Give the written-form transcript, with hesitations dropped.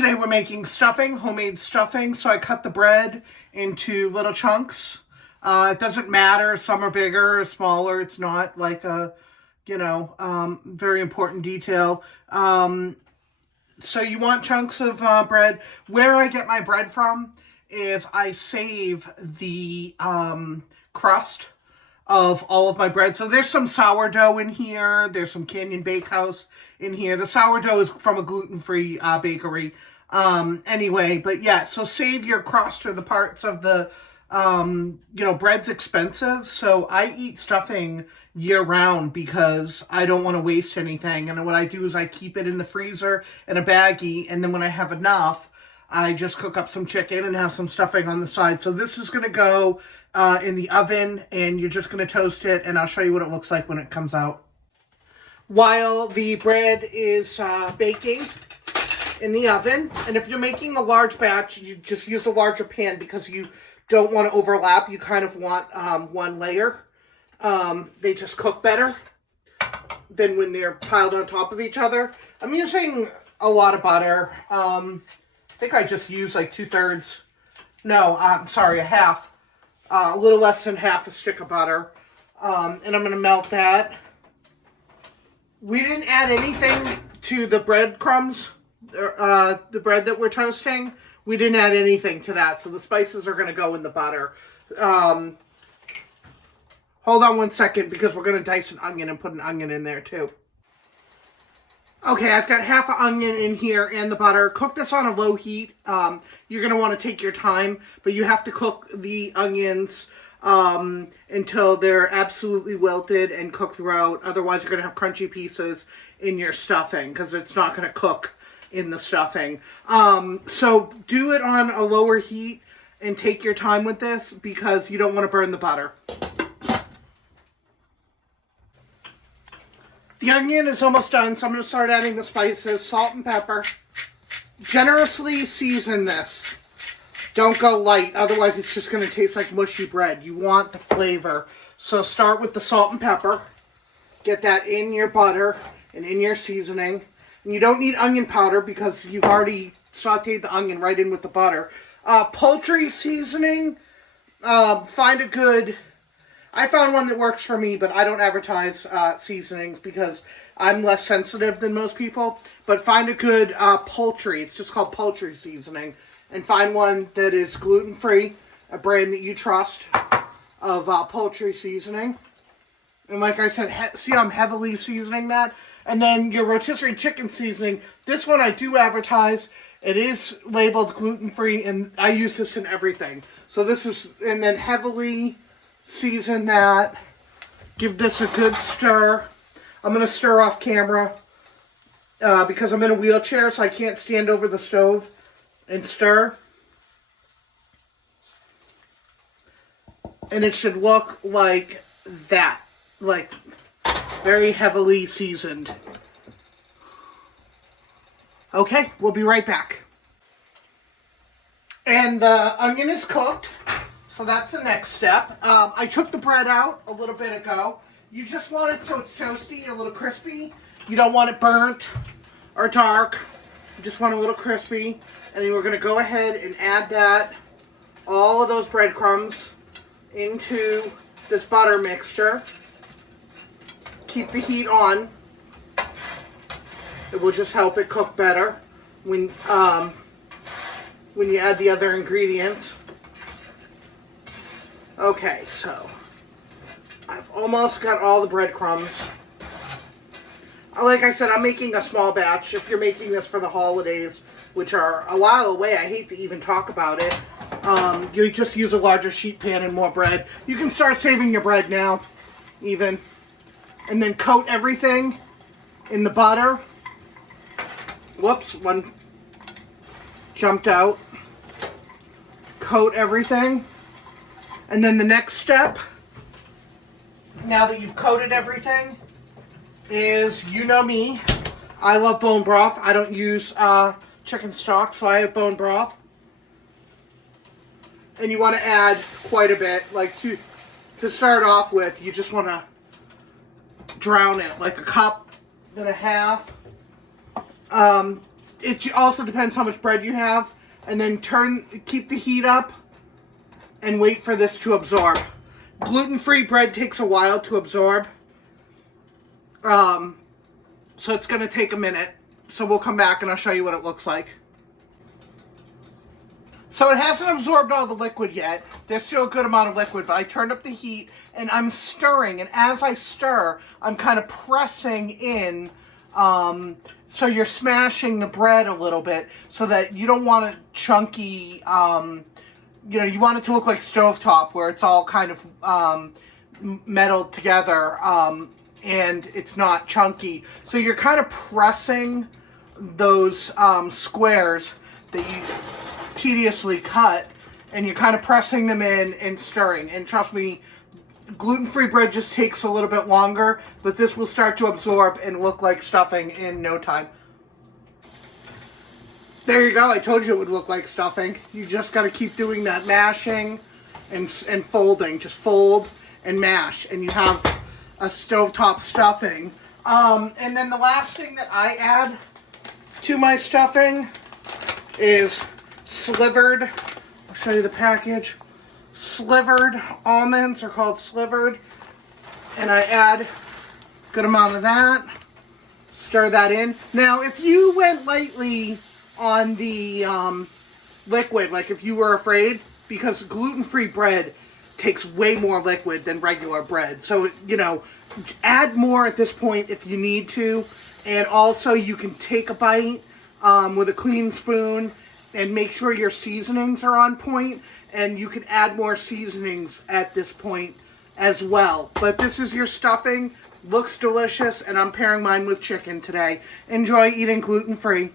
Today we're making stuffing, homemade stuffing. So I cut the bread into little chunks. It doesn't matter. Some are bigger or smaller. It's not like a, very important detail. So you want chunks of bread. Where I get my bread from is I save the crust of all of my bread. So there's some sourdough in here. There's some Canyon Bakehouse in here. The sourdough is from a gluten-free bakery. Anyway, but yeah, so save your crust or the parts of the, bread's expensive. So I eat stuffing year round because I don't want to waste anything. And what I do is I keep it in the freezer in a baggie. And then when I have enough, I just cook up some chicken and have some stuffing on the side. So this is going to go in the oven, and you're just going to toast it, and I'll show you what it looks like when it comes out. While the bread is baking in the oven, and if you're making a large batch, you just use a larger pan because you don't want to overlap. You kind of want one layer. They just cook better than when they're piled on top of each other. I'm using a lot of butter. I think I just used like 2/3. No, I'm sorry, a half. A little less than half a stick of butter. And I'm going to melt that. We didn't add anything to the breadcrumbs, the bread that we're toasting. We didn't add anything to that, so the spices are going to go in the butter. Hold on one second, because we're going to dice an onion and put an onion in there too. Okay, I've got half an onion in here and the butter. Cook this on a low heat. You're going to want to take your time, but you have to cook the onions until they're absolutely wilted and cooked throughout. Otherwise, you're going to have crunchy pieces in your stuffing because it's not going to cook in the stuffing. So do it on a lower heat and take your time with this because you don't want to burn the butter. The onion is almost done, so I'm going to start adding the spices, salt and pepper. Generously season this. Don't go light, otherwise it's just going to taste like mushy bread. You want the flavor. So start with the salt and pepper. Get that in your butter and in your seasoning. And you don't need onion powder because you've already sauteed the onion right in with the butter. Poultry seasoning, find a good... I found one that works for me, but I don't advertise seasonings because I'm less sensitive than most people. But find a good poultry. It's just called poultry seasoning. And find one that is gluten-free, a brand that you trust of poultry seasoning. And like I said, see I'm heavily seasoning that. And then your rotisserie chicken seasoning. This one I do advertise. It is labeled gluten-free, and I use this in everything. So this is, and then heavily... season that. Give this a good stir. I'm going to stir off camera because I'm in a wheelchair, so I can't stand over the stove and stir. And it should look like that. Like very heavily seasoned. Okay, we'll be right back. And the onion is cooked. So that's the next step. I took the bread out a little bit ago. You just want it so it's toasty, a little crispy. You don't want it burnt or dark. You just want a little crispy. And then we're going to go ahead and add that, all of those breadcrumbs, into this butter mixture. Keep the heat on. It will just help it cook better when you add the other ingredients. Okay, so I've almost got all the breadcrumbs. Like I said, I'm making a small batch. If you're making this for the holidays, which are a while away, I hate to even talk about it. You just use a larger sheet pan and more bread. You can start saving your bread now, even. And then coat everything in the butter. Whoops, one jumped out. Coat everything. And then the next step, now that you've coated everything, is, you know me, I love bone broth. I don't use chicken stock, so I have bone broth. And you want to add quite a bit, like to start off with, you just want to drown it, like a cup and a half. it also depends how much bread you have. And then keep the heat up and wait for this to absorb. Gluten-free bread takes a while to absorb. So it's going to take a minute. So we'll come back and I'll show you what it looks like. So it hasn't absorbed all the liquid yet. There's still a good amount of liquid, but I turned up the heat and I'm stirring. And as I stir, I'm kind of pressing in. So you're smashing the bread a little bit so that you don't want it chunky. You want it to look like stovetop where it's all kind of meddled together and it's not chunky. So you're kind of pressing those squares that you tediously cut, and you're kind of pressing them in and stirring. And trust me, gluten-free bread just takes a little bit longer, but this will start to absorb and look like stuffing in no time. There you go. I told you it would look like stuffing. You just got to keep doing that mashing and folding. Just fold and mash, and you have a stovetop stuffing. And then the last thing that I add to my stuffing is slivered. I'll show you the package. Slivered almonds are called slivered. And I add a good amount of that. Stir that in. Now, if you went lightly on the liquid, like if you were afraid, because gluten-free bread takes way more liquid than regular bread. So, add more at this point if you need to. And also you can take a bite with a clean spoon and make sure your seasonings are on point. And you can add more seasonings at this point as well. But this is your stuffing. Looks delicious, and I'm pairing mine with chicken today. Enjoy eating gluten-free.